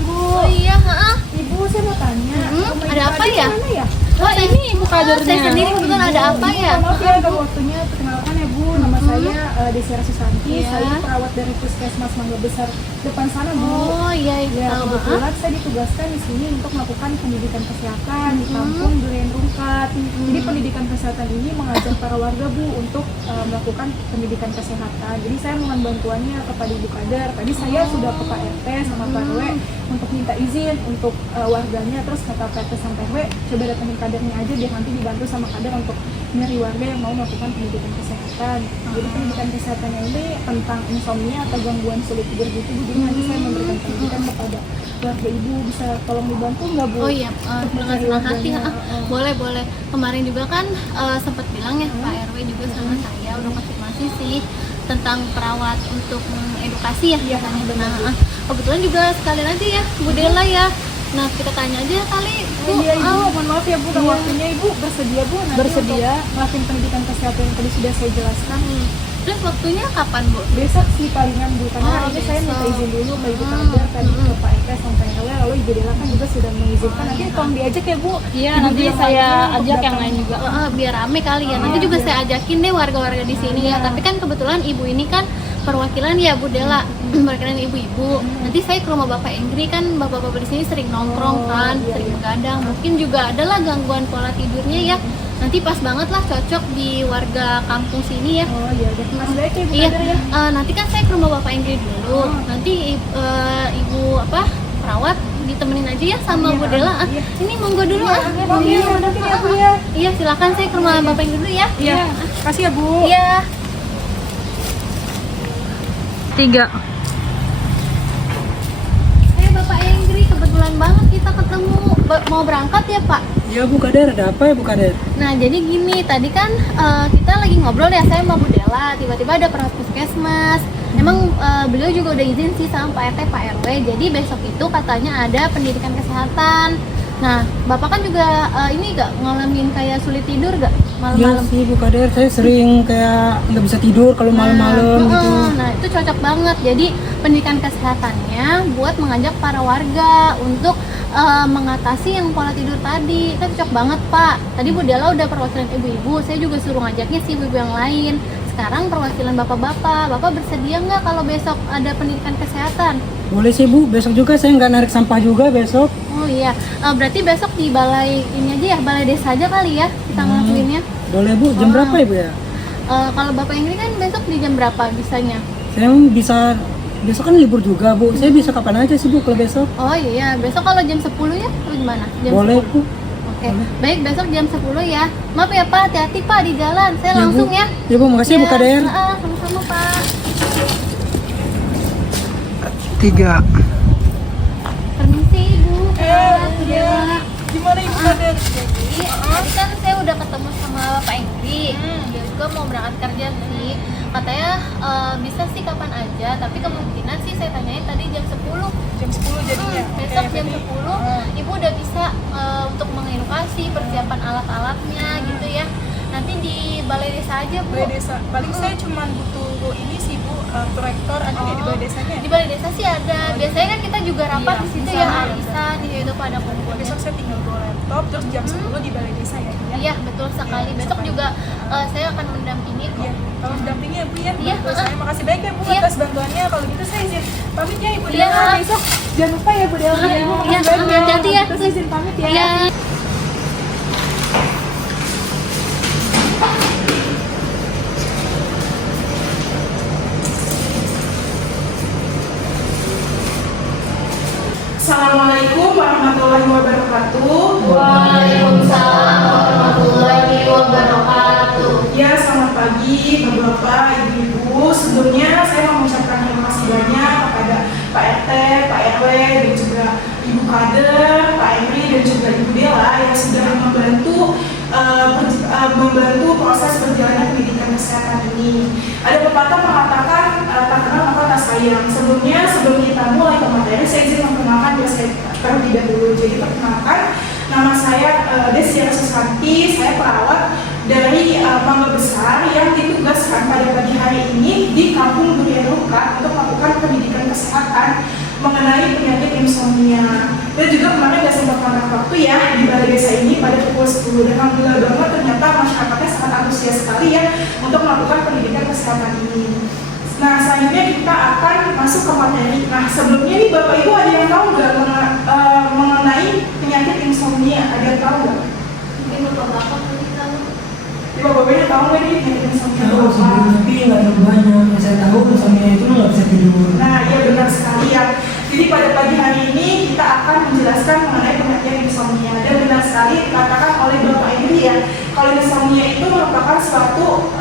Bu. Oh iya, heeh. Ibu, saya mau tanya. Ada apa ya? Mana ya? Oh ini ibu kadernya. Saya sendiri kebetulan ada apa Ibu, ya? maaf ya, agak waktunya. Perkenalkan ya Bu, nama saya Desi Susanti. Iya. Saya perawat dari Puskesmas Mangga Besar depan sana Bu. Oh iya itu. Ya, kebetulan saya ditugaskan di sini untuk melakukan pendidikan kesehatan di kampung Durian Rungkat. Jadi pendidikan kesehatan ini mengajak para warga Bu untuk melakukan pendidikan kesehatan. Jadi saya mohon bantuannya kepada Ibu Kader. Tadi saya sudah ke Pak RT sama Pak RW untuk minta izin untuk warganya, terus kata Pak RT sama Pak RW coba datangin kadernya aja biar nanti dibantu sama kader untuk nyari warga yang mau melakukan pendidikan kesehatan. Jadi pendidikan kesehatannya ini tentang insomnia atau gangguan sulit tidur gitu Bu. Jadi nanti saya memberikan pendidikan kepada warga Ibu, bisa tolong dibantu nggak Bu? Oh iya, dengan senang hati. Boleh. Kemarin juga kan sempat bilang ya Pak RW juga sama saya udah konfirmasi sih tentang perawat untuk mengedukasi ya. Iya, benar. Nah, kebetulan juga sekalian aja ya Bu Dela ya. Nah kita tanya aja kali Bu. Iya Ibu, mohon maaf ya Bu, waktunya Ibu bersedia Bu nanti Bersedia. untuk ngelakuin pendidikan kesehatan yang tadi sudah saya jelaskan. Terus waktunya kapan Bu? Besok sih palingan Bu, karena hari ini saya minta izin dulu ke Ibu Kader, tadi ke Pak RT sampai RW, lalu Ibu Dela kan juga sudah mengizinkan. Nanti tolong diajak ya Bu. Iya, Ibu nanti Dela saya untuk ajak yang datang. lain juga. Biar rame kali ya. Nanti juga saya ajakin deh warga-warga di sini ya. Tapi kan kebetulan ibu ini kan perwakilan ya Bu Dela, perwakilan ibu-ibu. Nanti saya ke rumah Bapak Engri kan, bapak-bapak di sini sering nongkrong kan, sering begadang. Mungkin juga adalah gangguan pola tidurnya ya. Nanti pas banget lah cocok di warga kampung sini ya. Oh iya, udah Mas baik ya Bu Iya, Kader ya. nanti kan saya ke rumah Bapak Engri dulu. Nanti ibu perawat ditemenin aja ya sama Bu Dela. Ini monggo dulu Oke, mungkin ya Bu ya. Iya, silakan saya ke rumah Bapak Engri dulu ya. Iya, kasih ya Bu. Iya. 3. Bapak Engri, kebetulan banget kita ketemu. Mau berangkat ya Pak? Ya Bu Kader, ada apa ya Bu Kader? Nah jadi gini, tadi kan kita lagi ngobrol ya, saya sama Bu Dela, tiba-tiba ada perawat puskesmas. Emang beliau juga udah izin sih sama Pak RT, Pak RW. Jadi besok itu katanya ada pendidikan kesehatan. Nah, Bapak kan juga ini gak ngalamin kayak sulit tidur gak Ya malam-malam? sih Bu Kader, saya sering kayak nggak bisa tidur kalau malam-malam gitu. Nah itu cocok banget. Jadi pendidikan kesehatannya buat mengajak para warga untuk mengatasi yang pola tidur tadi. Kan cocok banget Pak. Tadi Bu Dela udah perwakilan ibu-ibu, saya juga suruh ngajaknya si ibu-ibu yang lain. Sekarang perwakilan bapak-bapak. Bapak bersedia nggak kalau besok ada pendidikan kesehatan? Boleh sih Bu, besok juga saya nggak narik sampah juga besok. Oh iya, berarti besok di balai ini aja ya, balai desa aja kali ya kita ngelakuinnya. Boleh Bu, jam berapa ya Bu ya? Kalau Bapak Engri kan besok di jam berapa bisanya? Saya bisa, besok kan libur juga Bu, saya bisa kapan aja sih Bu kalau besok? Oh iya, besok kalau jam 10 ya atau gimana? Jam Boleh 10. Bu. Oke, baik besok jam 10 ya. Maaf ya Pak, hati-hati Pak di jalan. Saya langsung Bu. ya. Ya Bu, makasih Bu Kader. Sama-sama Pak. 3. Permisi Ibu. Bu Iya. Dela. Gimana Ibu Kader? Jadi, tadi kan saya udah ketemu sama Pak Engri. Dia juga mau berangkat kerja sih. Katanya bisa sih kapan aja, tapi kemungkinan sih saya tanyain tadi jam 10. Jam 10 jadinya. Besok jam 10 Ibu udah bisa untuk mengedukasi persiapan alat-alatnya gitu ya. Nanti di balai desa aja Bu. Balai desa. Paling saya cuma butuh ini sih Bu, proyektor ada nggak di balai desanya? Di balai desa sih ada. Biasanya kan kita juga rapat di situ ya, ada. arisan di situ pada kumpulnya. Besok saya tinggal bawa laptop, terus jam 10 di balai desa ya Bu ya? Iya betul sekali. Besok juga saya akan mendampingi kok. Iya, tolong dampingi ya Bu ya. Iya, Saya makasih banyak ya Bu Iya. atas bantuannya. Kalau gitu saya izin pamit ya Ibu Iya. Dela. Besok jangan lupa ya Bu Dela. Iya, Ibu iya, makasih banyak. hati-hati ya. Terus saya izin pamit ya. Iya. Assalamualaikum warahmatullahi wabarakatuh. Waalaikumsalam warahmatullahi wabarakatuh. Ya, selamat pagi Bapak, Ibu-ibu. Sebelumnya saya mau mengucapkan terima kasih banyak kepada Pak RT, Pak RW, dan juga Ibu Kader, Pak Emri, dan juga Ibu Dela yang sudah membantu proses berjalannya pendidikan kesehatan ini. Ada pepatah mengatakan tak kenal maka tak sayang. Sebelum kita mulai ke materi, saya izin memperkenalkan diri saya terlebih dahulu. Jadi perkenalkan, nama saya Desi Susanti, saya perawat dari Mangga Besar yang ditugaskan pada pagi hari ini di Kampung Durian Rungkat untuk melakukan pendidikan kesehatan mengenai penyakit insomnia. Dan juga kemarin nggak sempat makan waktu ya di balai desa ini pada pukul 10, dan alhamdulillah banget ternyata masyarakatnya sangat antusias sekali ya untuk melakukan pendidikan kesehatan ini. Nah, selanjutnya kita akan masuk ke materi. Nah, sebelumnya nih Bapak Ibu ada yang tahu nggak mengenai penyakit insomnia? Ada yang tahu nggak? Mungkin bapak-bapak mungkin tahu. Bapak-bapaknya tahu nggak nih penyakit insomnia itu Tahu sih, apa? tapi nggak terlalu banyak. Yang saya tahu insomnia itu nggak bisa tidur. Nah, iya benar sekali ya. Jadi pada pagi hari ini kita akan menjelaskan mengenai penyakit insomnia. Dan benar sekali dikatakan oleh Bapak Ibu ya, kalau insomnia itu merupakan suatu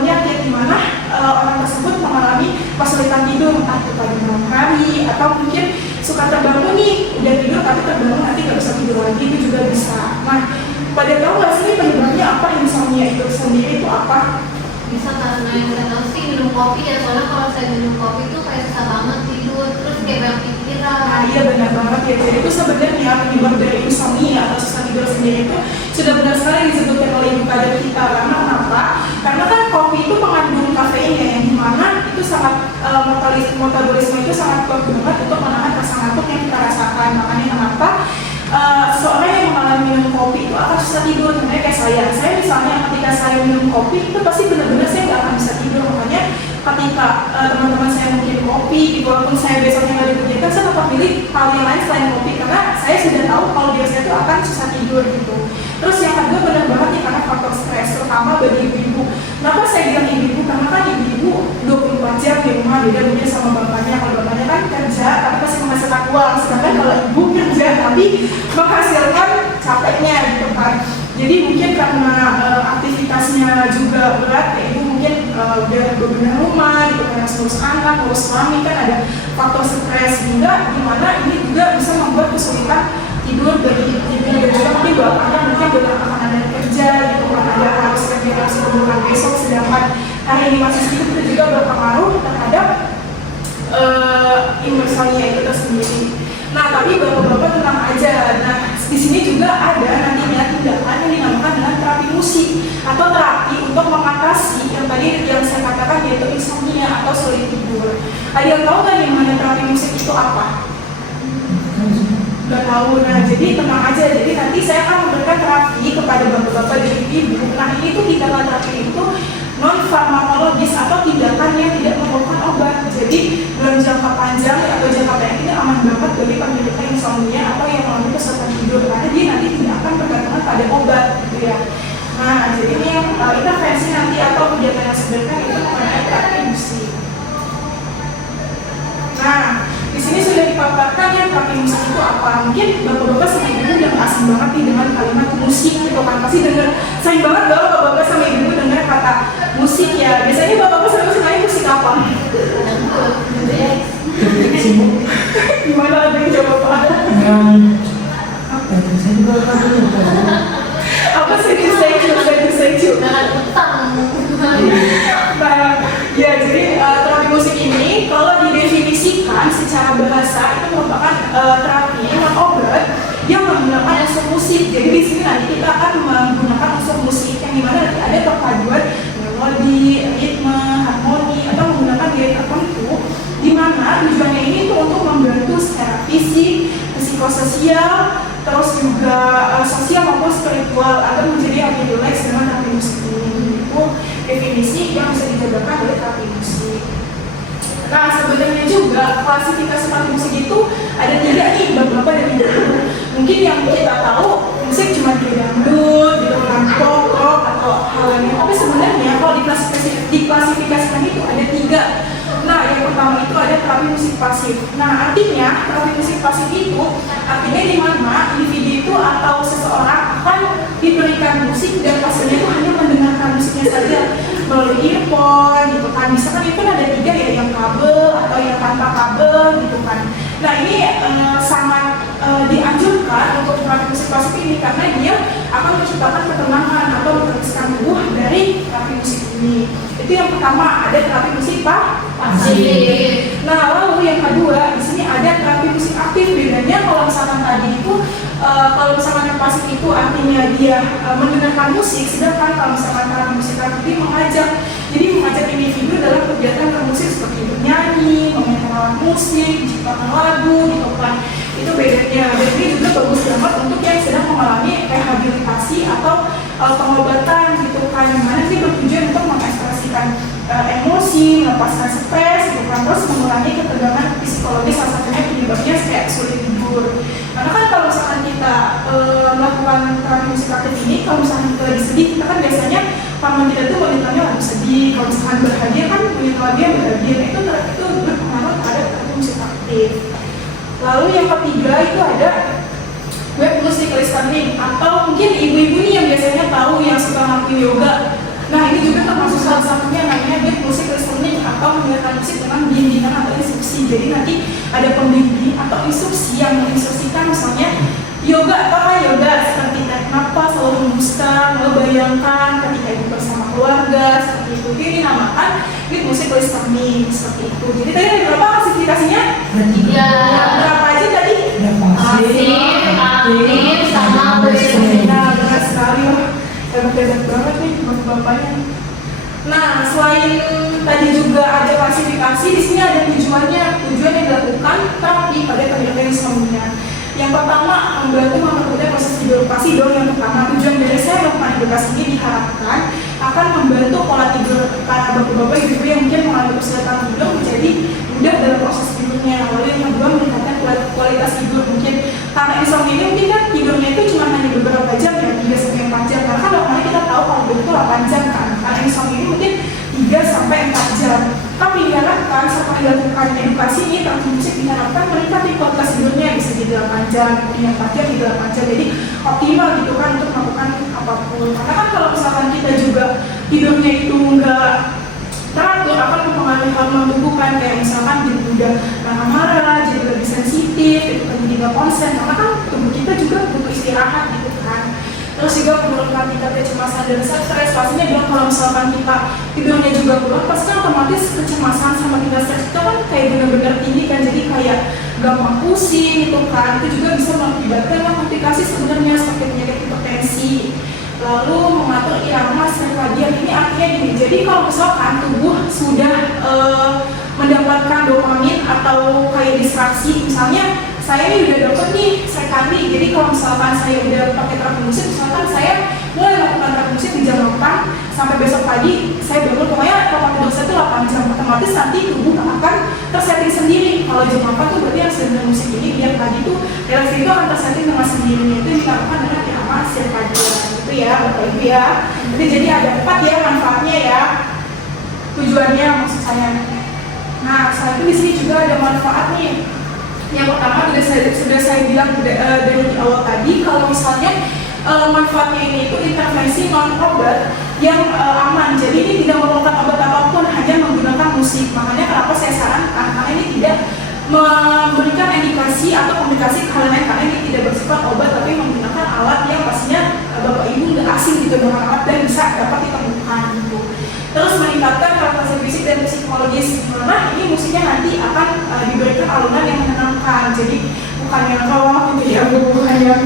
penyakit di mana orang tersebut mengalami kesulitan tidur, entah itu pagi malam hari atau mungkin suka terbangun nih, udah tidur tapi terbangun nanti nggak bisa tidur lagi, itu juga bisa. Nah, pada tahu nggak sih penyebabnya apa insomnia itu sendiri itu apa? Bisa karena yang saya tahu sih minum kopi ya, soalnya kalau saya minum kopi itu kayak susah banget tidur, terus kayak banyak pikiran. Nah, iya benar banget ya. Jadi itu sebenarnya penyebab dari insomnia atau susah tidur sendiri itu sudah benar sekali disebutkan oleh ibu kader kita. Karena kenapa? Karena kan kopi itu mengandung kafein ya, yang dimana itu sangat metabolisme itu sangat kuat banget untuk menahan rasa ngantuk yang kita rasakan. Makanya kenapa seorang yang mengalami minum kopi itu akan susah tidur. Contohnya kayak saya misalnya ketika saya minum kopi itu pasti benar-benar saya nggak akan bisa tidur. Makanya ketika teman-teman saya mungkin kopi, walaupun saya besoknya nggak dikerjakan, saya tetap pilih hal yang lain selain kopi karena saya sudah tahu kalau biasanya itu akan susah tidur gitu. Terus yang kedua benar banget nih karena faktor stres, terutama bagi ibu-ibu. Kenapa saya bilang ibu-ibu? Karena kan ibu-ibu 24 jam di rumah, beda mungkin sama bapaknya. Kalau bapaknya kan kerja tapi pasti menghasilkan uang, sedangkan kalau ibu kerja tapi menghasilkan capeknya gitu kan. Jadi mungkin karena aktivitasnya juga berat, ya ibu mungkin udah bebenah rumah, gitu kan, ngurus anak, ngurus suami, kan ada faktor stres juga, dimana ini juga bisa membuat kesulitan tidur bagi ibu dan juga mungkin bapaknya mungkin akan ada kerja gitu kan, ada harus kerja harus berbulan besok, sedangkan hari ini masih sedikit, itu juga berpengaruh terhadap insomnia itu sendiri. Nah, tapi bapak-bapak tenang aja. Nah, di sini juga ada nantinya tindakan yang dinamakan dengan terapi musik atau terapi untuk mengatasi yang tadi yang saya katakan yaitu insomnia atau sulit tidur. Ada yang tahu nggak nih mana terapi musik itu apa? Nggak tahu. Nah, jadi tenang aja. Jadi nanti saya akan memberikan terapi kepada bapak-bapak dan ibu. Nah, ini tuh tindakan terapi itu non farmakologis atau tindakan yang tidak memerlukan obat. Jadi dalam jangka panjang atau jangka pendek ini aman banget bagi penderita insomnia atau yang mengalami kesulitan tidur karena dia nanti tidak akan bergantungan pada obat gitu ya. Nah, jadi ini yang intervensi nanti atau kegiatan yang sebenarnya itu mengenai terapi musik. Nah, di sini sudah dipaparkan ya terapi musik itu apa. Mungkin bapak-bapak sama ibu udah asing banget nih dengan kalimat musik gitu kan. Pasti dengar, sayang banget kalau bapak-bapak sama ibu dengar kata musik ya. Biasanya bapak-bapak selalu senangnya musik apa? Gimana, ada yang jawab apa? Apa itu? Saya juga nggak tahu. Apa setuju? Jangan utang. Nah, ya jadi terapi musik ini kalau didefinisikan secara bahasa itu merupakan terapi non obat yang menggunakan unsur musik. Jadi di sini nanti kita akan menggunakan unsur musik yang dimana nanti ada perpaduan melodi, ritme, harmoni atau menggunakan gaya tertentu, di mana tujuannya ini itu untuk membantu secara fisik, psikososial, terus juga sosial maupun spiritual agar menjadi lebih rileks dengan terapi musik ini. Itu definisi yang bisa dijabarkan oleh terapi musik. Nah, sebenarnya juga klasifikasi terapi musik itu ada 3 nih, bapak-bapak dan ibu. Mungkin yang kita tahu musik cuma kayak dangdut, gitu kan, pop, rock atau hal lainnya. Tapi sebenarnya kalau diklasifikasikan itu ada 3. Nah, yang pertama itu ada terapi musik pasif. Nah, artinya terapi musik pasif itu artinya di mana individu itu atau seseorang akan diberikan musik dan pasiennya itu hanya mendengarkan musiknya saja melalui earphone gitu kan. Misalkan itu ada 3 ya, yang kabel atau yang tanpa kabel gitu kan. Nah, ini sangat dianjurkan untuk terapi musik pasif ini karena dia akan menciptakan ketenangan atau menghabiskan tubuh dari terapi musik ini. Itu yang pertama, ada terapi musik pasif. Nah, lalu yang kedua, di sini ada terapi musik aktif. Bedanya kalau misalkan tadi itu kalau misalkan yang pasif itu artinya dia mendengarkan musik, sedangkan kalau misalkan terapi musik aktif ini mengajak Jadi mengajak individu dalam kegiatan bermusik seperti bernyanyi, memainkan alat musik, menciptakan lagu, gitu kan. Itu bedanya. Dan ini juga bagus banget untuk yang sedang mengalami rehabilitasi atau pengobatan gitu kan, yang mana sih bertujuan untuk mengekspresikan emosi, melepaskan stres, gitu kan, terus mengurangi ketegangan psikologis, salah satunya penyebabnya kayak sulit tidur. Karena kan kalau misalkan kita melakukan terapi musik aktif ini, kalau misalkan kita lagi sedih, kita kan biasanya hormon kita tuh wanitanya lagu sedih, kalau misalkan bahagia kan wanita lagi yang bahagia, itu berpengaruh terhadap terapi musik aktif. Lalu yang ketiga itu ada web musik listening, atau mungkin ibu-ibu nih yang biasanya tahu yang suka ngelakuin yoga. Nah ini juga termasuk salah satunya, namanya web musik listening atau mendengarkan musik dengan bimbingan atau instruksi. Jadi nanti ada pembimbing atau instruksi yang menginstruksikan, misalnya yoga apa yoga seperti teknik napas, lalu hembuskan, lalu bayangkan ketika ibu bersama keluarga seperti itu. Jadi dinamakan web musik listening seperti itu. Jadi tadi ada berapa klasifikasinya? Tiga. Berapa aja tadi? Aktif, sama listening. Nah, benar sekali loh. Hebat banget nih bapak-bapaknya. Nah, selain tadi juga ada klasifikasi, di sini ada tujuannya. Tujuan yang dilakukan terapi pada penderita insomnia. Yang pertama, membantu mempermudah proses edukasi dong. Yang pertama, tujuan dari saya melakukan edukasi ini diharapkan akan membantu pola tidur para bapak-bapak ibu-ibu yang mungkin mengalami kesulitan tidur menjadi mudah dalam proses tidurnya. Lalu yang kedua, meningkatkan kualitas tidur. Mungkin karena insomnia ini mungkin kan tidurnya itu cuma hanya beberapa jam ya, 3-4 jam. Karena kan normalnya kita tahu kalau tidur itu 8 jam kan. Karena insomnia ini mungkin 3-4 jam. Tapi diharapkan setelah dilakukan edukasi ini, terapi musik diharapkan meningkatkan kualitas tidurnya bisa di 8 jam, 4 jam, di 8 jam. Jadi optimal gitu kan untuk melakukan apapun. Karena kan kalau misalkan kita juga tidurnya itu enggak teratur, akan mempengaruhi hormon tubuh kan, kayak misalkan jadi mudah marah-marah, jadi lebih sensitif, itu kan jadi nggak konsen. Karena kan tubuh kita juga butuh istirahat gitu kan. Terus juga menurunkan tingkat kecemasan dan stres. Pastinya bilang kalau misalkan kita tidurnya juga kurang, pasti kan otomatis kecemasan sama tingkat stres kita kan kayak benar-benar tinggi kan, jadi kayak gampang pusing gitu kan. Itu juga bisa mengakibatkan komplikasi sebenarnya seperti penyakit hipertensi. Lalu mengatur irama sirkadian, ini artinya gini. Jadi kalau misalkan tubuh sudah mendapatkan dopamin atau kayak distraksi, misalnya saya ini udah dapet nih sekali, jadi kalau misalkan saya udah pakai terapi musik, misalkan saya mulai melakukan terapi musik di jam 8 sampai besok pagi saya bangun, pokoknya kalau tidur saya itu 8 jam, otomatis nanti tubuh akan tersetting sendiri. Kalau jam 8 tuh berarti harus dengar musik ini biar tadi tuh relasi itu akan tersetting dengan sendirinya. Itu dinamakan dengan irama sirkadian gitu ya Bapak Ibu ya. Jadi ada 4 ya manfaatnya ya, tujuannya maksud saya. Nah selain itu di sini juga ada manfaat nih. Yang pertama sudah saya bilang dari di awal tadi, kalau misalnya manfaatnya ini itu intervensi non obat yang aman. Jadi ini tidak memerlukan obat apapun, hanya menggunakan musik. Makanya kenapa saya sarankan, karena ini tidak memberikan indikasi atau komplikasi ke hal lain, karena ini tidak bersifat obat tapi menggunakan alat yang pastinya Bapak Ibu nggak asing gitu dengan alat dan bisa dapat ditemukan gitu. Terus meningkatkan relaksasi fisik dan psikologis, karena ini musiknya nanti akan diberikan alunan yang menenangkan. Jadi bukan yang rock gitu ya, bukan yang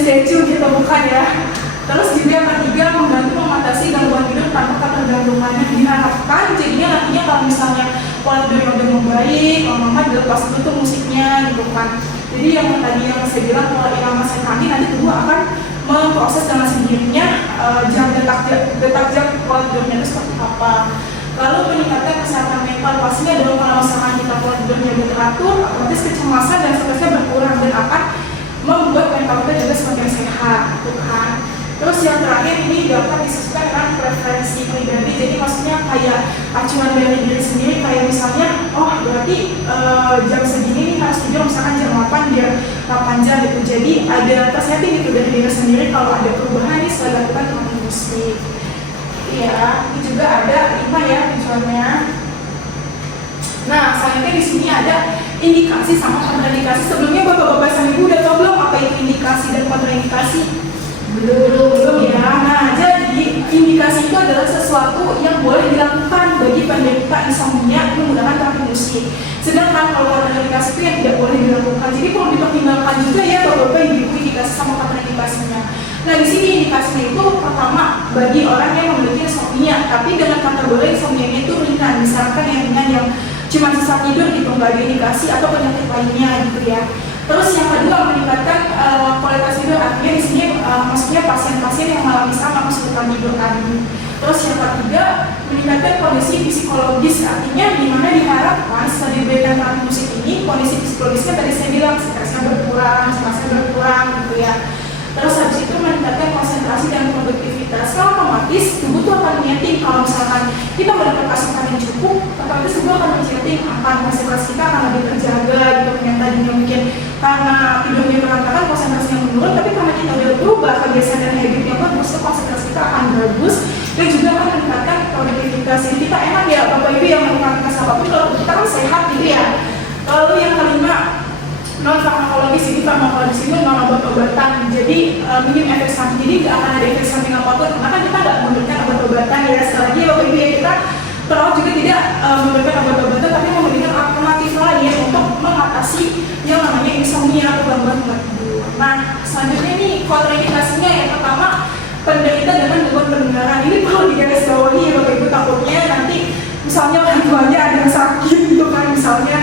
statue gitu, bukan ya. Terus juga yang ketiga, membantu mengatasi gangguan tidur tanpa ketergantungan. Diharapkan jadinya nantinya kalau misalnya pola tidur yang udah membaik, lama-lama dilepas itu tuh musiknya gitu kan. Jadi yang tadi yang saya bilang, kalau irama sirkadian nanti tubuh akan memproses dengan sendirinya jam detak jam pola tidurnya itu seperti apa. Lalu meningkatkan kesehatan mental, pastinya dalam kalau misalkan kita pola tidurnya teratur, otomatis kecemasan dan stresnya berkurang dan akan membuat mental kita juga semakin sehat, gitu kan. Terus yang terakhir ini dapat disesuaikan dengan preferensi pribadi. Jadi maksudnya kayak acuan dari diri sendiri, kayak misalnya, oh berarti jam segini nih harus tidur misalkan jam 8 biar 8 jam gitu. Jadi ada tersetting gitu dari diri sendiri kalau ada perubahan nih setelah lakukan terapi musik. Iya, ini juga ada 5 ya tujuannya. Nah, selanjutnya di sini ada indikasi sama kontraindikasi. Sebelumnya bapak-bapak sama ibu udah tahu belum apa itu indikasi dan kontraindikasi? Belum ya. Nah, jadi indikasi itu adalah sesuatu yang boleh dilakukan bagi penderita insomnia menggunakan terapi musik. Sedangkan kalau kontraindikasi itu yang tidak boleh dilakukan. Jadi perlu dipertimbangkan juga ya Bapak-bapak Ibu indikasi sama kontraindikasinya. Nah di sini indikasinya itu pertama bagi orang yang memiliki insomnia, tapi dengan kategori insomnia itu ringan, misalkan yang ringan yang cuma sesak tidur gitu, nggak ada indikasi atau penyakit lainnya gitu ya. Terus yang kedua meningkatkan kualitas tidur, artinya di sini maksudnya pasien-pasien yang mengalami sama kesulitan tidur tadi. Terus yang ketiga meningkatkan kondisi psikologis, artinya di mana diharapkan setelah diberikan terapi musik ini kondisi psikologisnya tadi saya bilang stresnya berkurang, cemasnya berkurang gitu ya. Terus habis itu meningkatkan konsentrasi dan produktivitas. Kalau otomatis tubuh itu akan menyetting kalau misalkan kita mendapat asupan yang cukup, otomatis tubuh akan menyetting akan konsentrasi kita akan lebih terjaga gitu. Yang tadinya mungkin karena tidurnya berantakan konsentrasinya menurun, tapi karena kita udah berubah kebiasaan dan habit yang bagus, konsentrasi kita akan bagus dan juga akan meningkatkan produktivitas. Jadi kita enak ya Bapak Ibu yang melakukan aktivitas apapun kalau kita kan sehat gitu ya. Lalu yang kelima non farmakologis, ini farmakologis itu non obat-obatan, jadi minim efek samping, jadi nggak akan ada efek samping apapun karena kan kita nggak memberikan obat-obatan ya. Sekali lagi Bapak Ibu ya, kita perawat juga tidak memberikan obat-obatan tapi memberikan alternatif lain untuk mengatasi yang namanya insomnia atau gangguan pola tidur. Nah selanjutnya nih kontraindikasinya yang pertama penderita dengan gangguan pendengaran. Ini perlu digarisbawahi ya Bapak Ibu, takutnya nanti misalnya orang tuanya ada yang sakit gitu kan, misalnya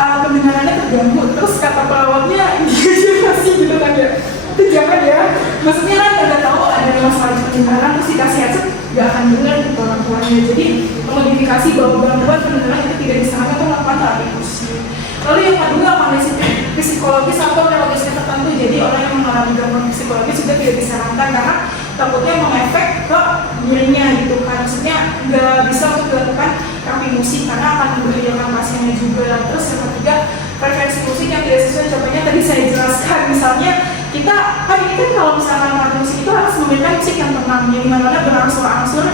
pendengarannya terganggu, terus kata perawatnya indikasi gitu kan ya, itu jangan ya. Maksudnya kan udah tahu ada masalah di pendengaran terus dikasih headset gak akan dengar gitu orang tuanya. Jadi mengindikasi bahwa gangguan pendengaran itu tidak disarankan untuk melakukan terapi musik. Lalu yang kedua kondisi psikologis atau neurologisnya tertentu, jadi orang yang mengalami gangguan psikologis juga tidak disarankan karena takutnya mengefek ke dirinya gitu kan, maksudnya nggak bisa untuk dilakukan terapi musik karena akan membahayakan pasiennya juga. Terus yang ketiga preferensi musik yang tidak sesuai, contohnya tadi saya jelaskan, misalnya kita kan ini kan kalau misalkan terapi musik itu harus memberikan musik yang tenang, yang dimana berangsur-angsur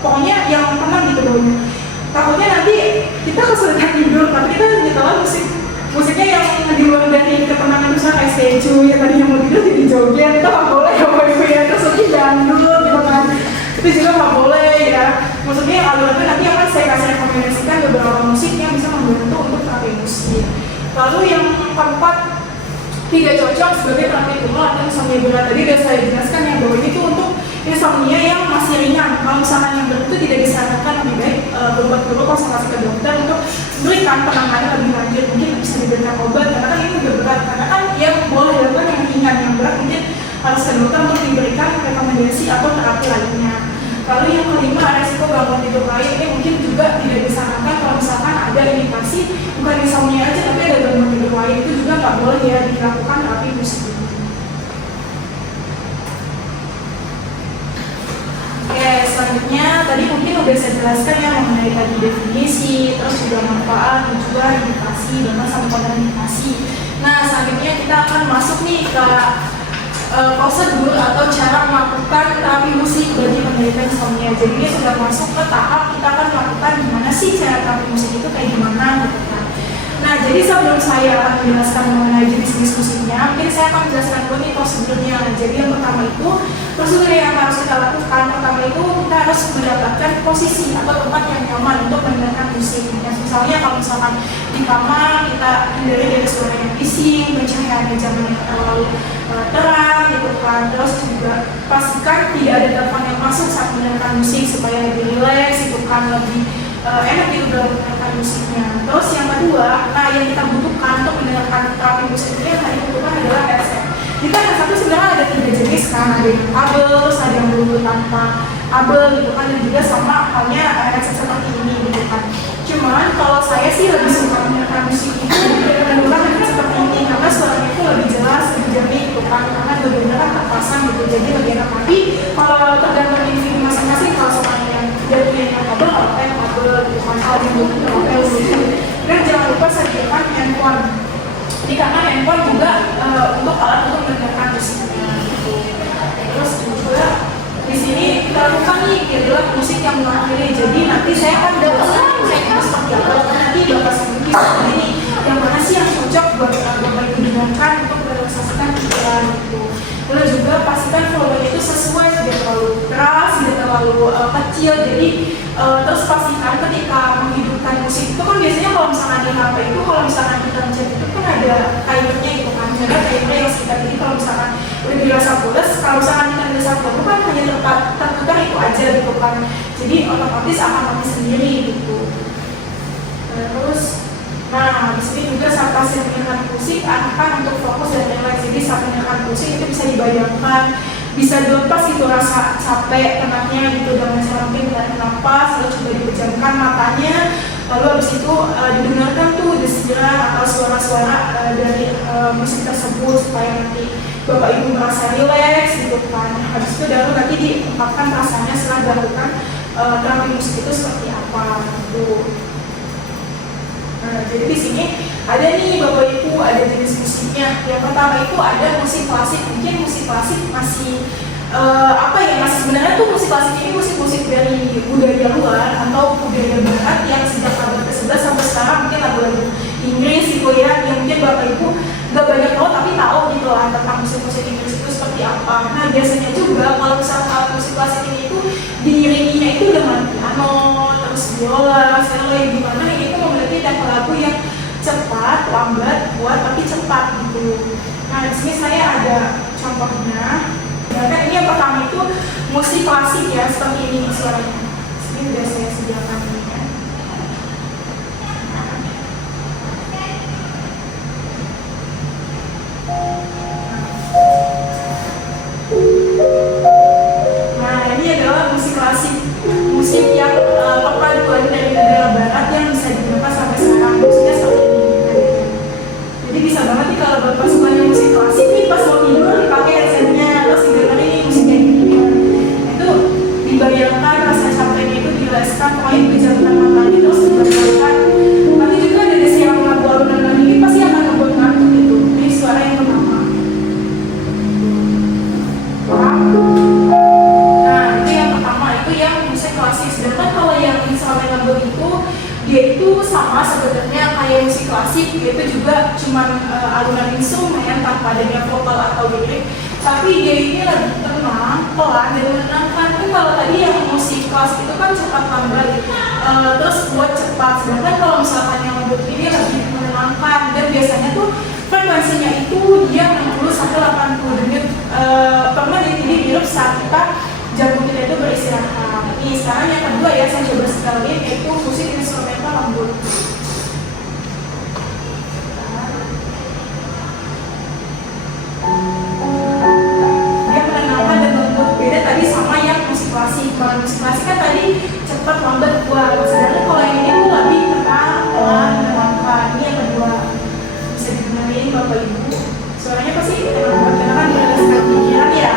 pokoknya yang tenang gitu dong. Takutnya nanti kita kesulitan tidur tapi kita nyetel musiknya yang di luar dari ketenangan, misalnya kayak statue yang tadinya mau tidur jadi joget, itu nggak boleh ya Bapak Ibu ya. Terus lagi dangdut gitu kan, itu juga nggak boleh ya. Maksudnya alurnya nanti akan saya kasih rekomendasikan beberapa musik yang bisa membantu untuk terapi musik. Lalu yang keempat tidak cocok sebagai terapi tunggal atau insomnia berat. Tadi sudah saya jelaskan yang bahwa ini tuh untuk insomnia yang masih ringan. Kalau misalkan yang berat itu tidak disarankan, lebih baik berobat dulu, konsultasi ke dokter untuk berikan penanganan lebih lanjut. Mungkin bisa diberikan obat karena kan ini udah berat. Karena kan yang boleh dilakukan yang ringan, yang berat mungkin harus ke dokter untuk diberikan rekomendasi atau terapi lainnya. Lalu yang kelima resiko gangguan tidur lain, ini mungkin juga tidak disarankan kalau misalkan ada indikasi bukan insomnia aja tapi ada gangguan tidur lain, itu juga nggak boleh ya dilakukan terapi musik. Oke, selanjutnya tadi mungkin udah saya jelaskan ya mengenai tadi definisi, terus juga manfaat, dan juga indikasi, dan sama kontraindikasi. Nah, selanjutnya kita akan masuk nih ke prosedur atau cara melakukan terapi musik bagi penderita insomnia. Jadi ini sudah masuk ke tahap kita akan melakukan gimana sih cara terapi musik itu kayak gimana gitu kan. Nah, jadi sebelum saya akan menjelaskan mengenai jenis-jenis musiknya, mungkin saya akan menjelaskan dulu nih prosedurnya. Jadi yang pertama itu, prosedur yang harus kita lakukan, pertama itu kita harus mendapatkan posisi atau tempat yang nyaman untuk mendengarkan musik. Ya, misalnya kalau misalkan di kamar, kita hindari dari suara yang bising, pencahayaannya jangan yang terlalu terang gitu kan. Terus juga pastikan tidak ada telepon yang masuk saat mendengarkan musik supaya lebih rileks gitu kan, lebih enak gitu dalam mendengarkan musiknya. Terus yang kedua, nah yang kita butuhkan untuk mendengarkan terapi musik ini yang kita butuhkan adalah headset. Kita headset itu sebenarnya ada 3 jenis kan, ada yang kabel, terus ada yang bluetooth tanpa kabel gitu kan, dan juga sama halnya headset seperti ini gitu kan. Cuman kalau saya sih lebih suka mendengarkan musik itu menggunakan headset seperti ini karena suaranya itu lebih jelas, lebih jernih gitu kan, karena benar-benar terpasang gitu, jadi lebih enak. Tapi kalau tergantung individu masing-masing, kalau soalnya yang dia punya yang kabel, kalau yang kabel gitu kan, kalau yang bluetooth. Dan jangan lupa sediakan handphone. Jadi karena handphone juga untuk alat untuk mendengarkan musiknya gitu. Terus juga di sini kita lakukan nih adalah musik yang mewakili. Jadi nanti saya akan jelaskan musiknya seperti apa. Nanti bapak sendiri ini yang mana sih yang cocok buat bapak ibu dengarkan untuk merelaksasikan pikiran gitu. Lalu juga pastikan volume itu sesuai, tidak terlalu keras kecil. Jadi terus pastikan ketika menghidupkan musik itu kan biasanya kalau misalkan di HP itu kalau misalkan kita mencet itu kan ada timernya gitu kan, ada timer yang singkat. Jadi kalau misalkan udah dirasa pulas, kalau misalkan kita dirasa pulas itu kan hanya terputar itu aja gitu kan, jadi otomatis akan mati sendiri gitu. Terus nah, di sini juga saat pasien mendengarkan musik akan untuk fokus dan relax. Jadi saat mendengarkan musik itu bisa dibayangkan, bisa dilepas itu rasa capek tenangnya gitu dengan cara mungkin menarik nafas, lalu coba dipejamkan matanya, lalu habis itu didengarkan tuh desiran atau suara-suara dari musik tersebut supaya nanti Bapak Ibu merasa rileks gitu kan. Habis itu baru nanti diungkapkan rasanya setelah dilakukan terapi musik itu seperti apa gitu. Nah, jadi di sini ada nih Bapak Ibu, ada jenis musiknya. Yang pertama itu ada musik klasik. Mungkin musik klasik masih masih sebenarnya tuh musik klasik ini musik-musik dari budaya luar atau budaya barat yang sejak abad ke-11 sampai sekarang mungkin lagu-lagu Inggris gitu ya, yang mungkin Bapak Ibu gak banyak tahu tapi tahu gitu lah tentang musik-musik Inggris itu seperti apa. Nah, biasanya juga kalau misalkan musik klasik ini itu diiringinya itu dengan piano, terus biola, cello, di mana ini tuh memiliki tempo lagu yang cepat, lambat, kuat tapi cepat gitu. Nah, di sini saya ada contohnya. Nah, ini yang pertama itu musik klasik ya, seperti ini suaranya. Ini sudah saya sediakan ini ya. Nah, ini adalah musik klasik, musik yang perpaduan dari negara barat yang bisa digunakan sampai sekarang. Musiknya seperti ini. Jadi bisa banget nih kalau Bapak sukanya musik klasik nih pas mau tidur dipakai headsetnya, terus didengarin ini musiknya gini. Itu dibayangkan rasa capeknya itu dijelaskan, pokoknya pejamkan matanya terus dibayangkan. Nanti juga ada desiran lagu alunan ini pasti akan membuat ngantuk gitu. Ini suara yang pertama. Nah, itu yang pertama, itu yang musik klasik. Sedangkan kalau yang instrumen lembut itu dia itu sama sebenarnya kayak musik klasik, dia itu juga cuman alunan instrumen tanpa adanya vokal atau lirik, tapi dia ini lagi tenang, pelan dan menenangkan. Tapi kalau tadi yang musik klasik itu kan cepat lambat, terus buat cepat. Sedangkan kalau misalkan yang lembut ini lagi menenangkan dan biasanya tuh frekuensinya itu dia 60 sampai 80 detik per menit. Ini hidup saat kita jantung kita itu beristirahat. Ini sekarang yang kedua ya, saya coba sekali yaitu musik instrumental lembut. Dia menenangkan dan lembut. Beda tadi sama yang musik klasik. Kalau musik klasik kan tadi cepat, lambat, kuat. Sedangkan kalau yang ini tuh lebih tenang, pelan, menenangkan. Ini yang kedua. Bisa didengarin Bapak Ibu. Suaranya pasti tenang banget karena kan dijelaskan pikiran ya.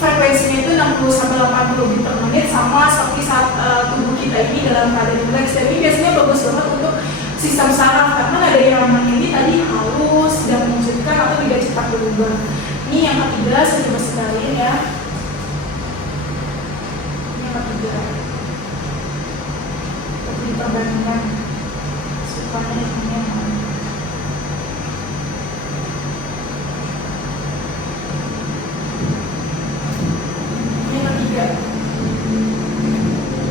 Frekuensinya itu 60 sampai 80 beat per menit, sama seperti saat tubuh kita ini dalam keadaan relax. Dan ini biasanya bagus banget untuk sistem saraf karena ada yang namanya ini tadi halus dan menunjukkan atau tidak cepat berubah. Ini yang ketiga, saya coba sekalian ya. Ini yang ketiga. Untuk diperbandingkan supaya ini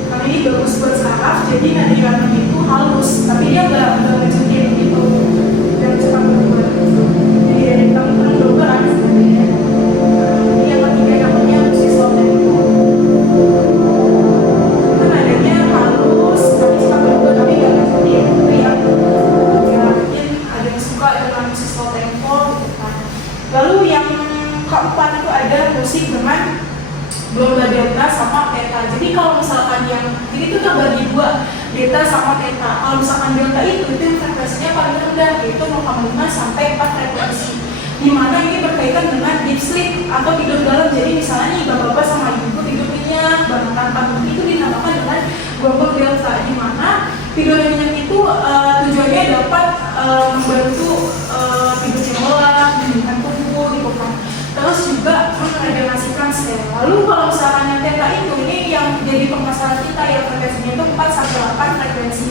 karena ini bagus buat saraf, jadi nadirannya itu halus, tapi dia nggak ngecetit gitu dan cepat berubah gitu. Jadi dari tengah berubah sebenarnya. Ini yang ketiga namanya musik slow tempo. Kan nadanya halus, tapi cepat berubah, tapi nggak ngecetit. Itu yang mungkin ada yang suka dengan musik slow tempo gitu kan. Lalu yang keempat itu ada musik dengan gelombang delta sama theta. Jadi kalau misalkan yang ini tuh terbagi dua, delta sama theta. Kalau misalkan delta itu frekuensinya paling rendah, yaitu 0,5 sampai 4 frekuensi. Dimana ini berkaitan dengan deep sleep atau tidur dalam. Jadi misalnya nih bapak-bapak sama ibu tidur nyenyak, bangun tanpa mimpi, itu dinamakan dengan gelombang delta. Dimana tidur nyenyak itu tujuannya dapat membantu tidur yang lelap, meningkatkan tubuh gitu kan. Terus juga meregenerasikan ya. Lalu kalau misalkan yang teta itu, ini yang jadi permasalahan kita ya, frekuensinya itu 4 sampai 8 frekuensi,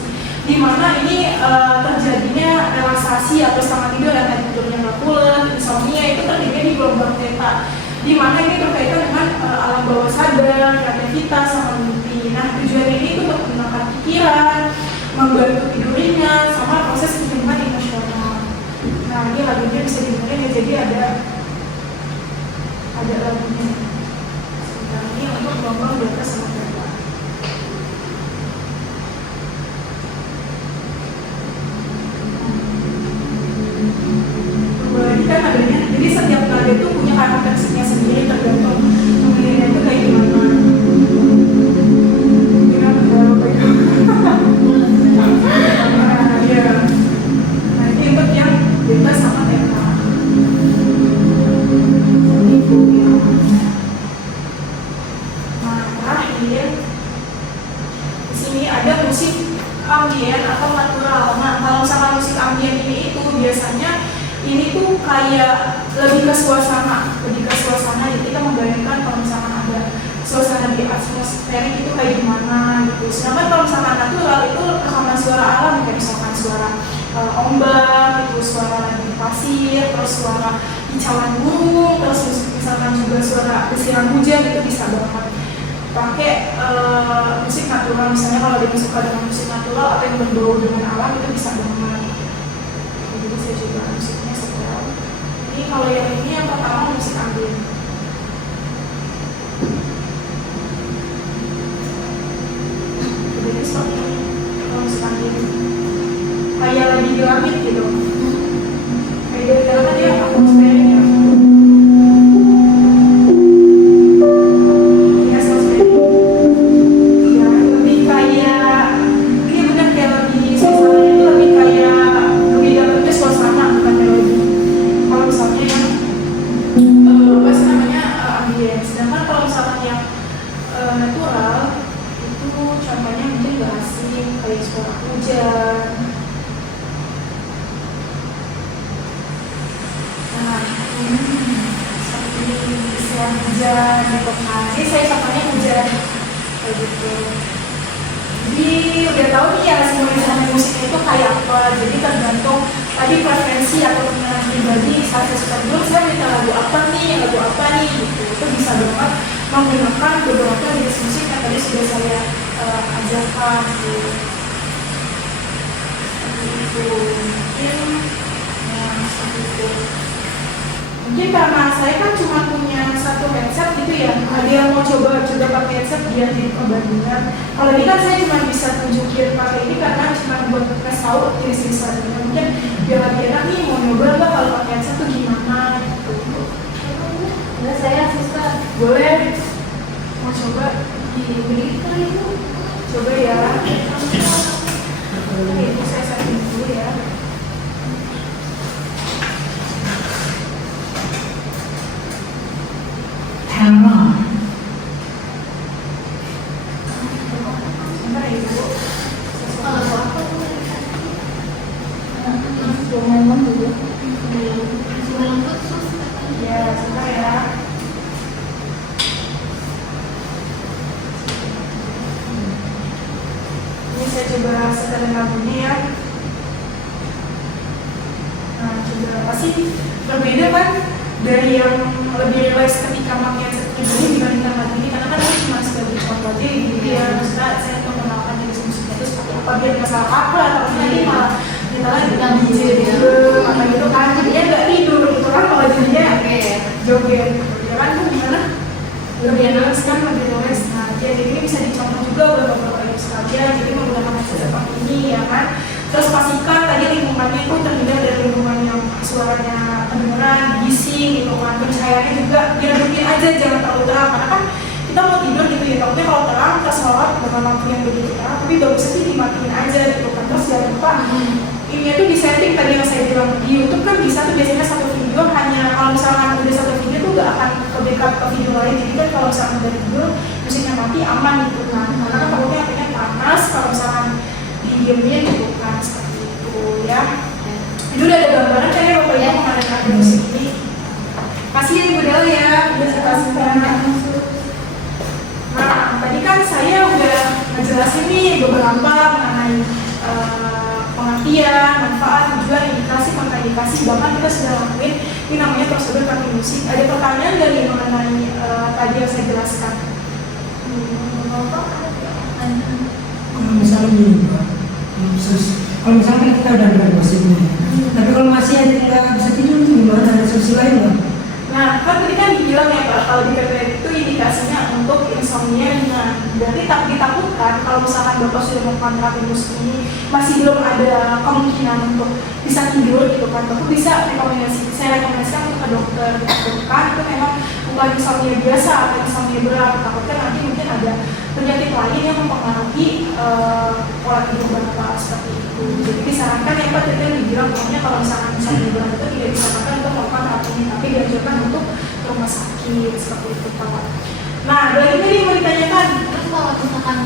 di mana ini terjadinya relaksasi atau setengah tidur dan tidurnya nggak pulen, insomnia itu terjadi di gelombang teta, di mana ini berkaitan dengan alam bawah sadar, kreativitas, sama mimpi. Nah, tujuan ini itu untuk menenangkan pikiran, membantu tidurnya, sama proses penyembuhan emosional. Nah, ini lagunya bisa didengerin ya, jadi ada lagunya. Sebentar, ini untuk gelombang di atas sama teta. Kan adanya, jadi setiap nada itu punya karakteristiknya sendiri, tergantung pemilihannya itu kayak gimana. Nah, ini untuk yang bebas sama teta. Nah, terakhir di sini ada musik ambien atau natural. Nah, kalau misalkan musik ambien ini itu biasanya ini tuh kayak lebih ke suasana, jadi kita membayangkan kalau misalkan ada suasana di atmosferik itu kayak gimana gitu. Sedangkan kalau misalkan natural itu rekaman suara alam, kayak misalkan suara ombak, itu suara lagi pasir, terus suara kicauan burung, terus misalkan juga suara desiran hujan, itu bisa banget pakai musik natural. Misalnya kalau dia suka dengan musik natural atau yang berbau dengan alam, itu bisa banget. Jadi saya coba musiknya sekarang. Ini kalau yang ini yang pertama musik ambien. Jadi seperti ini kalau musik ambien. Kayak lagi di langit gitu. Kayak di langit dia atmosfernya. Hujan gitu kan, jadi saya contohnya hujan kayak gitu. Jadi udah tahu nih ya sinkronisasi musik itu kayak apa. Jadi tergantung tadi preferensi atau kemenangan pribadi. Saat saya suka dulu saya minta lagu apa nih gitu. Itu bisa banget menggunakan beberapa jenis musik yang tadi sudah saya ajarkan gitu. Seperti itu mungkin seperti itu. Mungkin karena saya kan cuma punya satu headset gitu ya, ada yang mau coba pakai headset biar jadi perbandingan. Kalau ini kan saya cuma bisa tunjukin pakai ini karena cuma buat kasih tahu jenis-jenisnya. Mungkin biar lebih enak nih, mau nyoba nggak kalau pakai headset tuh gimana gitu. Nah, saya suka. Boleh, mau coba? Dibeli kali itu. Coba ya. Oke, ini saya setting dulu ya. Camera. Sebentar ya Ibu. Memang dulu. Sebelum putus. Ya, sebentar ya. Ini saya coba setelin lagunya ya. Nah, coba pasti berbeda kan dari yang lebih relax ketika pakai headset ini dibandingkan lagu ini, karena kan ini cuma sebagai contoh aja gitu ya. Maksudnya saya mengenalkan jenis musiknya itu seperti apa biar nggak salah apa, tapi nanti malah kita lagi DJ gitu, apa gitu kan, jadinya nggak tidur gitu kan kalau jadinya joget, ya kan tuh gimana? Lebih relax kan, lebih relax. Nah, jadi ini bisa dicontoh juga buat beberapa ibu sekalian, jadi menggunakan headset seperti ini ya kan. Terus pastikan tadi lingkungannya itu terhindar dari lingkungan yang suaranya kedengeran, bising gitu kan. Pencahayaannya juga diredukin aja, jangan terlalu terang, karena kan kita mau tidur gitu ya, takutnya kalau terang kita sholat dengan lampu yang begitu terang, tapi bagus sih dimatiin aja gitu kan. Terus jangan lupa ini tuh disetting tadi yang saya bilang di YouTube kan bisa tuh biasanya satu video hanya kalau misalkan udah satu video tuh gak akan ke backup ke video lain. Jadi kan kalau misalkan udah tidur musiknya mati aman gitu kan, karena kan takutnya akhirnya panas kalau misalkan didiemin gitu kan, seperti itu ya. Itu udah ada gambaran kan ya Bapak Ibu mengenai musik ini. Kasih ya Ibu Del ya, udah saya kasih saya udah ngejelasin nih beberapa mengenai pengertian, manfaat, tujuan, indikasi, kontraindikasi, bahkan kita sudah lakuin ini namanya prosedur terapi musik. Ada pertanyaan dari mengenai tadi yang saya jelaskan? Kalau misalnya gini, Pak, kalau misalnya kita udah belajar musik nih, tapi kalau masih ada nggak bisa tidur itu gimana? Ada solusi lain nggak? Nah, kan tadi kan dibilang ya Pak, kalau di PP itu indikasinya untuk insomnia ringan. Berarti tak ditakutkan kalau misalkan Bapak sudah melakukan terapi musik ini masih belum ada kemungkinan untuk bisa tidur gitu kan. Bapak bisa saya rekomendasikan untuk ke dokter gitu kan. Itu memang bukan insomnia biasa atau insomnia berat. Takutnya nanti mungkin ada penyakit lain yang mempengaruhi pola tidur Bapak seperti itu. Jadi disarankan ya Pak, tadi dibilang pokoknya kalau misalkan insomnia berat itu tidak disarankan untuk melakukan terapi ini, tapi dianjurkan untuk rumah sakit seperti itu Pak. Nah, dari tadi mau ditanyakan, Terus kalau misalkan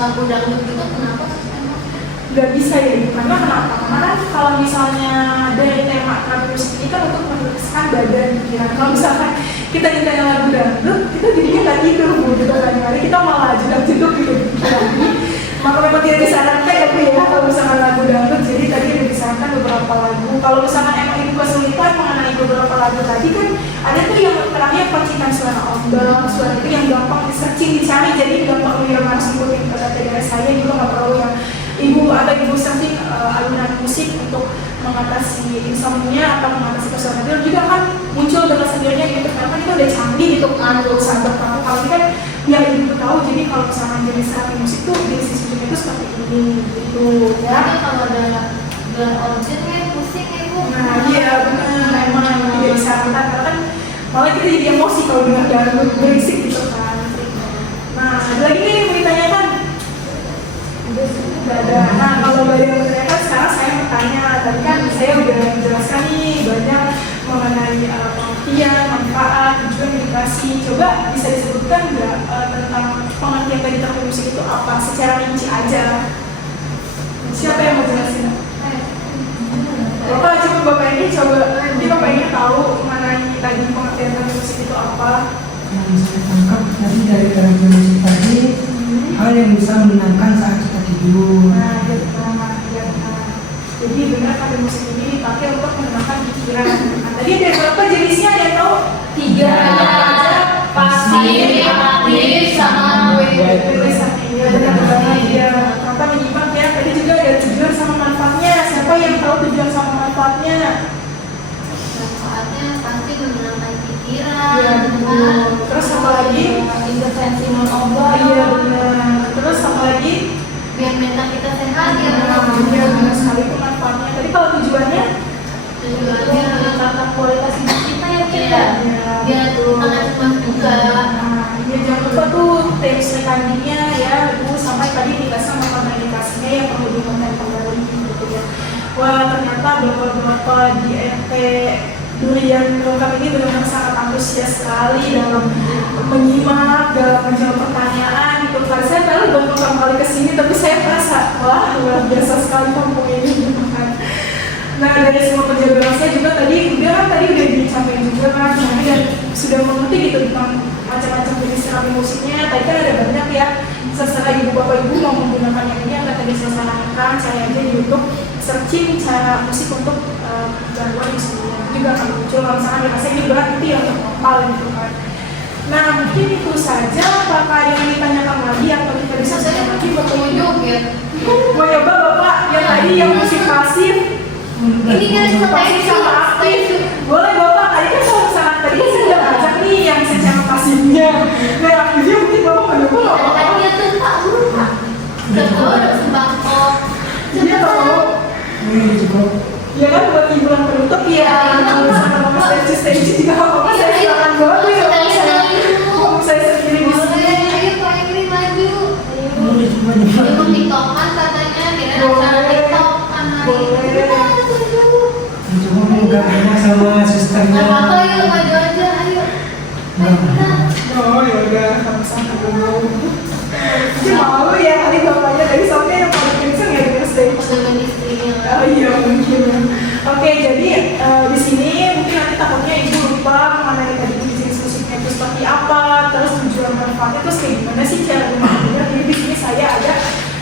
lagu dangdut itu kenapa sih emang? nggak bisa ya Ibu, karena kenapa? Karena kan kalau misalnya dari tema terapi musik ini kan untuk merilekskan badan pikiran. Kalau misalkan kita nyanyi lagu dangdut, kita jadinya nggak tidur Bu, gitu kan? Jadi kita malah jeduk-jeduk gitu pikirannya. Maka memang tidak disarankan ya Bu ya kalau misalkan lagu dangdut. Jadi tadi udah disarankan beberapa lagu. Kalau misalkan emang Ibu kesulitan mengenai beberapa lagu tadi kan ada tuh yang terakhir percikan suara ombak, suara itu yang gampang di searching dicari, jadi gampang harus ikutin kata dari saya juga nggak perlu yang Ibu atau Ibu searching alunan musik untuk mengatasi insomnia atau mengatasi kesulitan tidur juga kan muncul dengan sendirinya gitu, karena itu udah canggih gitu kan, untuk sahabat kamu kalau ini kan biar Ibu tahu. Jadi kalau misalkan jenis terapi musik tuh jenis musik itu seperti ini gitu ya. Tapi kalau ada gelar organ ya pusing ya Bu. Nah iya benar, emang tidak disarankan karena kan malah kita jadi emosi kalau dengar dangdut berisik gitu kan. Nah ada lagi nih yang mau ditanyakan? Udah ada. Nah kalau banyak yang bertanyakan, sekarang saya mau tanya. Tadi kan saya udah menjelaskan nih banyak mengenai pengertian, manfaat, tujuan, indikasi. Coba bisa disebutkan nggak tentang pengertian tadi terapi musik itu apa? Secara rinci aja. Siapa yang mau jelasin? Bapak, coba Bapak ini jadi Bapak ini tahu mengenai tadi pengertian terapi musik itu apa? Yang saya tangkap tadi dari terapi musik tadi, hal yang bisa menenangkan saat kita tidur. Nah, ya benar, ya benar. Jadi benar terapi musik ini dipakai untuk menenangkan pikiran. Nah, tadi ada berapa jenisnya? Ada yang tahu? 3 pasif, aktif, sama gue. Iya, benar banget ya. Kata menyimak ya. Tadi juga ada tujuan sama manfaatnya. Siapa yang tahu tujuan sama manfaatnya? Manfaatnya pasti menenangkan pikiran. Iya, betul. Terus apa lagi? Intervensi non obat. Iya, benar. Terus apa lagi? Biar mental kita sehat ya Bu. Iya, benar sekali itu manfaatnya. Tadi kalau tujuannya? Tujuannya meningkatkan kualitas hidup kita ya Bu. Iya. Biar kita nggak cemas juga. Nah, ya jangan lupa tuh tips rekandinya ya, Bu, sampai tadi dikasih sama kontraindikasinya yang perlu dikonten kembali gitu ya. Wah, ternyata bapak-bapak di RT Durian Lengkap ini benar-benar sangat antusias sekali dalam menyimak, dalam menjawab pertanyaan gitu. Karena saya baru pertama kali kesini, tapi saya merasa wah luar biasa sekali kampung ini gitu kan. Nah dari semua penjelasan saya juga tadi udah dicapai juga kan, dan sudah mengerti gitu tentang macam-macam jenis terapi musiknya. Tadi kan ada banyak ya, seserah ibu bapak ibu mau menggunakan yang ini yang tadi saya sarankan, saya aja di YouTube searching cara musik untuk gangguan insomnia juga akan muncul. Kalau misalkan dirasa ini berat itu ya untuk normal gitu kan. Nah mungkin itu saja. Apakah ada yang ditanyakan lagi atau kita bisa tanya lagi bapak ibu? Ya. Mau coba bapak yang tadi yang musik pasif? Ini kan Pasif sama aktif. Boleh bapak, tadi kan kalau misalkan tadi kan saya udah ngajak nih yang secara pasifnya. Nah aktifnya mungkin bapak nggak lupa nggak apa-apa. Tadi itu tak lupa. Sebelum sembako. Iya tahu. Ini cukup. Ya kan buat hiburan penutup ya. Kalau misalkan mau stage juga nggak apa-apa. Saya silakan boleh ya. Kalau saya sendiri di sini. Ayo Pak Ingrid maju. Boleh coba nyoba. Itu tiktokan katanya, kira acara tiktok kan hari ini. Coba enggak enak sama susternya. Gak apa-apa yuk maju aja, ayo. Ayo kita. Oh ya udah sama-sama dulu. Mungkin malu ya tadi bapaknya dari soalnya yang paling kenceng ya dengan stage. Dengan istrinya. Oh iya mungkin. Oke jadi di sini mungkin nanti takutnya ibu lupa mengenai tadi jenis musiknya itu seperti apa, terus tujuan manfaatnya terus kayak gimana sih cara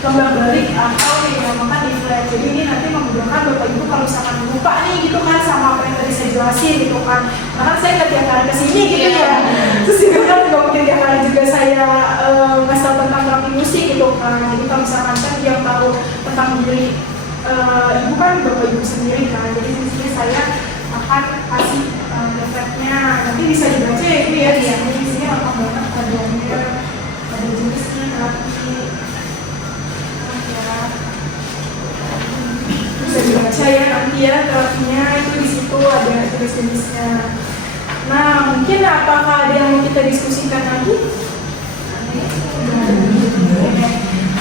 gambar balik atau yang dinamakan deflect. Jadi ini nanti memudahkan Bapak Ibu kalau misalkan lupa nih gitu kan sama apa yang tadi saya jelasin gitu kan. Karena saya nggak tiap hari kesini gitu ya. Terus juga kan nggak mungkin tiap hari juga saya ngasih tahu tentang terapi musik gitu kan. Jadi kalau misalkan kan yang tahu tentang diri ibu kan Bapak Ibu sendiri kan. Jadi di sini saya akan kasih deflectnya. Nanti bisa dibaca ya Ibu ya. Di sini lengkap banget adanya. Ada jenisnya terapi. Bisa dibaca ya nanti ya terapinya itu di situ ada jenis-jenisnya. Nah mungkin apakah ada yang mau kita diskusikan lagi?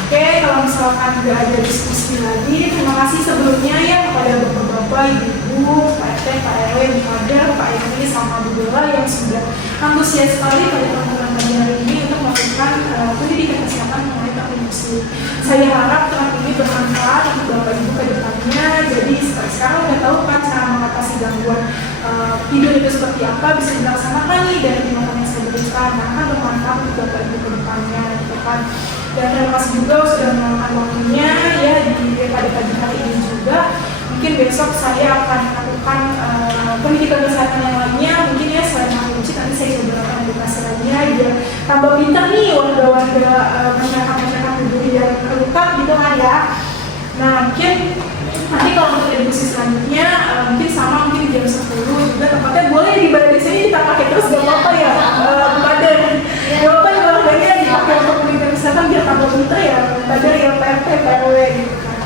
Oke, kalau misalkan nggak ada diskusi lagi, terima kasih sebelumnya ya kepada bapak-bapak, ibu, Pak RT, Pak RW, Bu Kader, Pak Eni, sama Bu Bella yang sudah antusias sekali pada pertemuan pagi hari ini untuk melakukan pendidikan kesehatan mengenai terapi musik. Saya harap terapi ini bermanfaat untuk bapak ibu ke depannya. Jadi sekarang udah tahu kan cara mengatasi gangguan tidur itu seperti apa, bisa dilaksanakan nih dari tindakan yang saya berikan. Nah, akan bermanfaat untuk bapak ibu ke depannya, gitu kan. Dan terima kasih juga sudah meluangkan waktunya ya pada pagi hari ini juga. Mungkin besok saya akan melakukan pendidikan kesehatan yang lainnya. Mungkin ya selain musik nanti saya coba melakukan edukasi lainnya biar tambah pintar nih warga-warga masyarakat peduli yang terluka gitu kan ya. Nah mungkin nanti kalau untuk edukasi selanjutnya mungkin sama mungkin jam 10 juga tempatnya boleh di balik di sini kita pakai terus gak apa-apa ya pada gak apa-apa ya warganya dipakai untuk pendidikan kesehatan biar tambah pintar ya pada yang PRT, PRW gitu kan.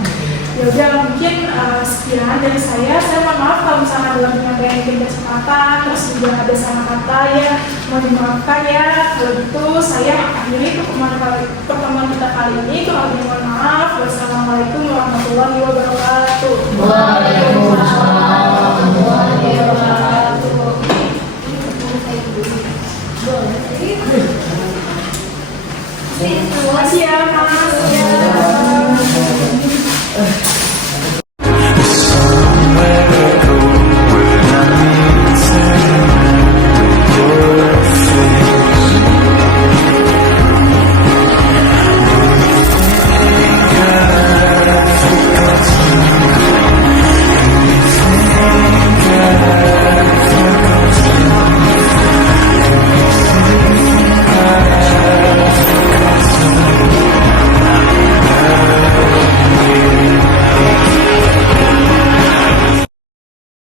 Ya udah mungkin sekian dari saya mohon maaf kalau misalnya dalam penyampaian yang tidak kesempatan terus juga ada salah kata ya mohon dimaafkan ya. Kalau gitu saya akhiri pertemuan kita kali ini. Kurang lebih mohon maaf. Wassalamualaikum warahmatullahi wabarakatuh.